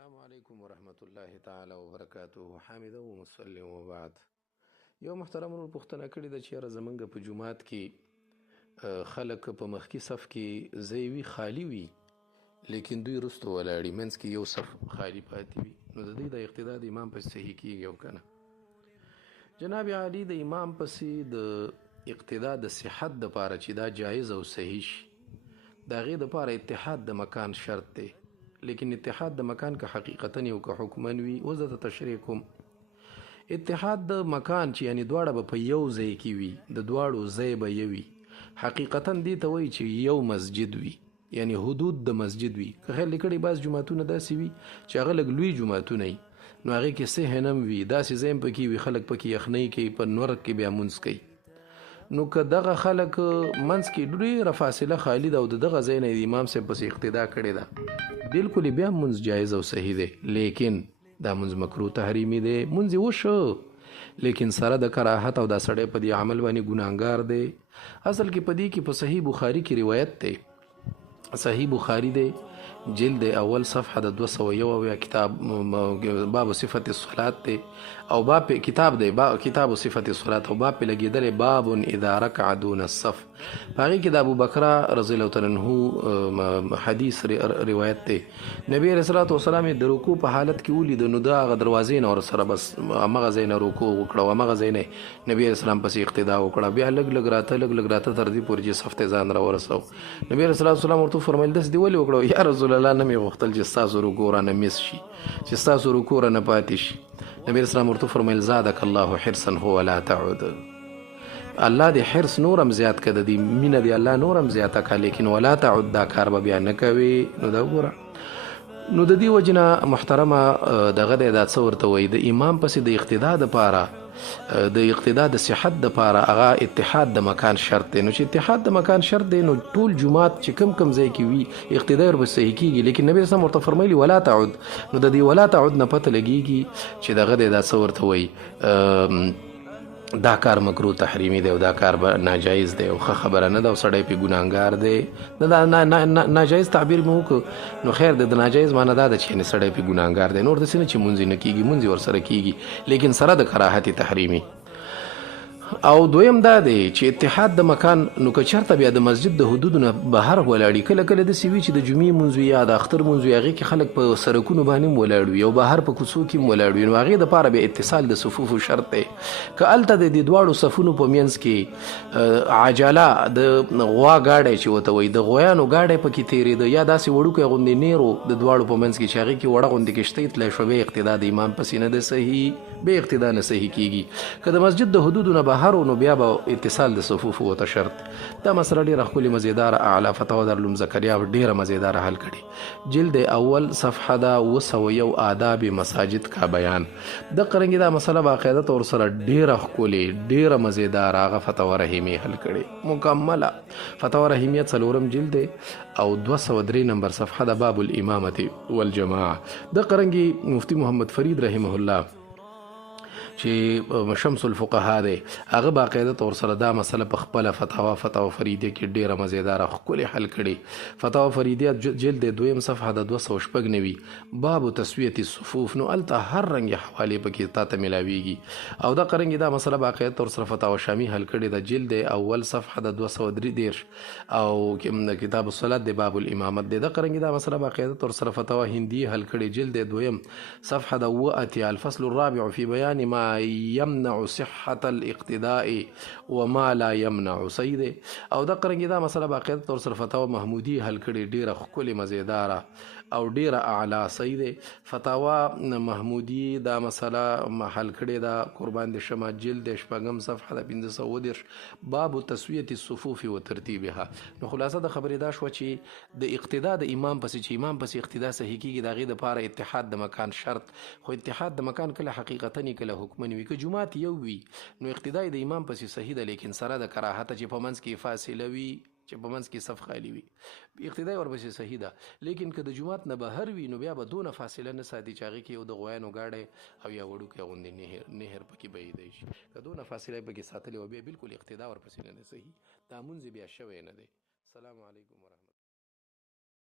السلام علیکم ورحمت الله تعالی وبرکاته. حامد و مسلم و بعد. یو محترم ورور پوښتنه کړې ده چې یاره زمونږ په جومات کې خلک په مخکې صف کې ځای وي خالی وي، لیکن دوی رستو ولاړي، منځ کې یو صف خالی پاتې وي، نو د دوی د اقتدا د امام پسې صحیح کیږي او کنه؟ جناب عالی، د امام پسې د اقتدا د صحت دپاره چې دا جایز او صحیح شي، د هغې دپاره اتحاد د مکان شرط دی. لیکن اتحاد د مکان که حقیقتا یو که حکما وي، اوس درته تشریح کوم. اتحاد د مکان چې یعنی دواړه به په یو ځای کې وي، د دواړو ځای به یو وي، حقیقتا دې ته وایي چې یو مسجد وي، یعنی حدود د مسجد وي. که خیر لیکړی بعض جوماتونه داسې وي چې هغه لږ لوی جوماتونه وي، نو هغې کې صحن هم وي، داسې ځای هم پکې وي خلک پکې یخنۍ کوي، په نورک کې بیا مونځ کوي. نو که دغه خلک منځ کې ډېره فاصله خالی ده او د دغه ځای نه د امام صاحب پسې اقتدا کړې ده، بالکل بیا منځ جایز او صحیح دی، لیکن دا منځ مکروه تحریمي دی. منځ یې وشو لیکن سره د کراهت او دا سړی په دې عمل باندې ګناهګار دی. اصل کې په دې کې په صحیح بخاري کې روایت دی، صحیح بخاري دی جلد اول صفحه د 201 کتاب باب صفت الصلاة دی، او باب کتاب دی کتاب صفت الصلاة، او باب لګیدل باب اذا رکع دون الصف. هغه کې د ابو بکر رضی الله تعالی عنه حدیث روایت دی، نبی رسول الله والسلام د رکوع په حالت کې ولید، نو دا غ دروازې نه ور سره بس هغه ځای نه رکوع وکړه او هغه ځای نه نبی رسول الله پسې اقتدا وکړه، بیا لګ لګ راته تر دې پورې چې صف ته ځان را ورسو. نبی رسول الله والسلام ورته فرمایل داس دی ولې وکړو؟ یا رسول الله نه مې غوښتل چې ستاسو رکوع رانه مس شي، چې ستاسو رکوع رانه پاتې شي. نبی رسول الله ورته فرمایل زادک الله حرصا هو لا تعود، الله دې حرص نورم زیات کړه، دې مینه دې الله نورم زیاته کړه، لیکن ولا تعود دا کار به بیا نه کوي. نو دا وګوره، نو د دې وجې نه محترمه دغه دی دا څه ورته وایي، د امام پسې د اقتدا دپاره د اقتدا د صحت دپاره هغه اتحاد د مکان شرط دی. نو چې اتحاد د مکان شرط دی، نو ټول جومات چې کم ځای کې وي اقتدا یې ورپسې صحیح کېږي. لیکن نبي رسول ورته فرمایلي ولا تعود، نو د دې ولا تعود نه پته لګېږي چې دغه دی دا څه ورته وایي، دا کار مکروه تحریمي دی او دا کار به ناجایز دی او ښه خبره نه ده او سړی پې ګناهګار دی. دا ناجایز تعبیر مې وکړو، نو خیر د ناجایز معنی دا ده چې یعنې سړی پې ګناهګار دی، نور داسې نه چې مونځ یې نه کېږي، مونځ یې ورسره کېږي لیکن سره د کراهت تحریمي. او دویم دا دی چې اتحاد د مکان، نو که چېرته بیا د مسجد د حدودو نه بهر ولاړي، کله کله داسې وي چې د جمعې مونځ وي یا د اختر مونځ وي، هغې کې خلک په سړکونو باندې هم ولاړ وي او بهر په کوڅو کې هم ولاړ وي، نو هغې دپاره بیا اتصال د صفوفو شرط دی. که هلته د دې دواړو صفونو په منځ کې عجله د غوا ګاډی چې ورته وایي، د غویانو ګاډی پکې تېرېده یا داسې وړوکی غوندې نیرو د دواړو په منځ کې چې هغې کې وړه غوندې کښتۍ تللی شوه، بیا اقتدا د امام پسې نه ده صحیح، بیا اقتدا نه صحیح کېږي. که د مسجد د حدودو نه بهر و، نو بیا به اتصال د صفوفو ورته شرط. دا مسله ډېره ښکلې مزیداره اعلی فتوا دارالعلوم زکریا ډېره مزیداره حل کړي، جلد اول صفحه دا 201 آداب مساجد کا بیان. د قرنګي دا مسله باقاعده طور سره ډېره ښکلې ډېره مزیداره هغه فتوا رحیمي حل کړي، مکمله فتوا رحیمیه 4 جلد او 203 نمبر صفحه د باب الامامة والجماعه. د قرنګي مفتی محمد فرید رحمه الله چې شمس الفقهاء دی، هغه باقاعده طور سره دا مسله په خپله فتوا فریدیه کې ډېره مزیداره ښکلې حل کړي. فتوا فریدیه جلد 2 صفحه د 296 باب تسویة الصفوف، نو هلته هر رنګې حوالې پکې تا ته میلاویږي. او دا قرنګې دا مسله باقاعده طور سره فتوا شامی حل کړې ده، جلد اول صفحه د 233 او کتاب الصلاة د باب الامامت دی. دا قرنګې دا مسله باقاعده طور سره فتوا هندي حل کړې، جلد 2 صفحه د 80 الفصل الرابع في بیان ما يمنع صحة الاقتداء وما لا يمنع، صحیح دی. او دا قرنګې دا مسله باقاعده طور سره فتوا محمودي حل کړې، ډېره ښکلې مزیداره او ډېره اعلی، صحیح دی. فتوا محمودي دا مسله حل کړې ده، قربان دې شمه، جلد 6 صفحه د 510 باب تسویة الصفوف و ترتیبها. نو خلاصه د خبرې دا شوه چې د اقتدا د امام پسې چې امام پسې اقتدا صحیح کېږي، د هغې دپاره اتحاد د مکان شرط. خو اتحاد د مکان کله حقیقتا کله حکمن وي. که جومات یو وي، نو اقتدا د امام پسې صحیح ده، لیکن سره د کراهته چې په منځ کې فاصله وي، چې په منځ کې صف خالی وي، اقتدا ورپسې صحیح ده. لیکن که د جومات نه بهر وي، نو بیا به دونه فاصله نه ساتي چې هغې کې یو د غویانو ګاډی او یا وړوکی غوندې نهر پکې بهیدی شي. که دونه فاصله یې پکې ساتلې وه، بیا بلکل اقتدا ورپسې نه ده صحیح، دا مونځ بیا شوی نه دی. السلام علیکم.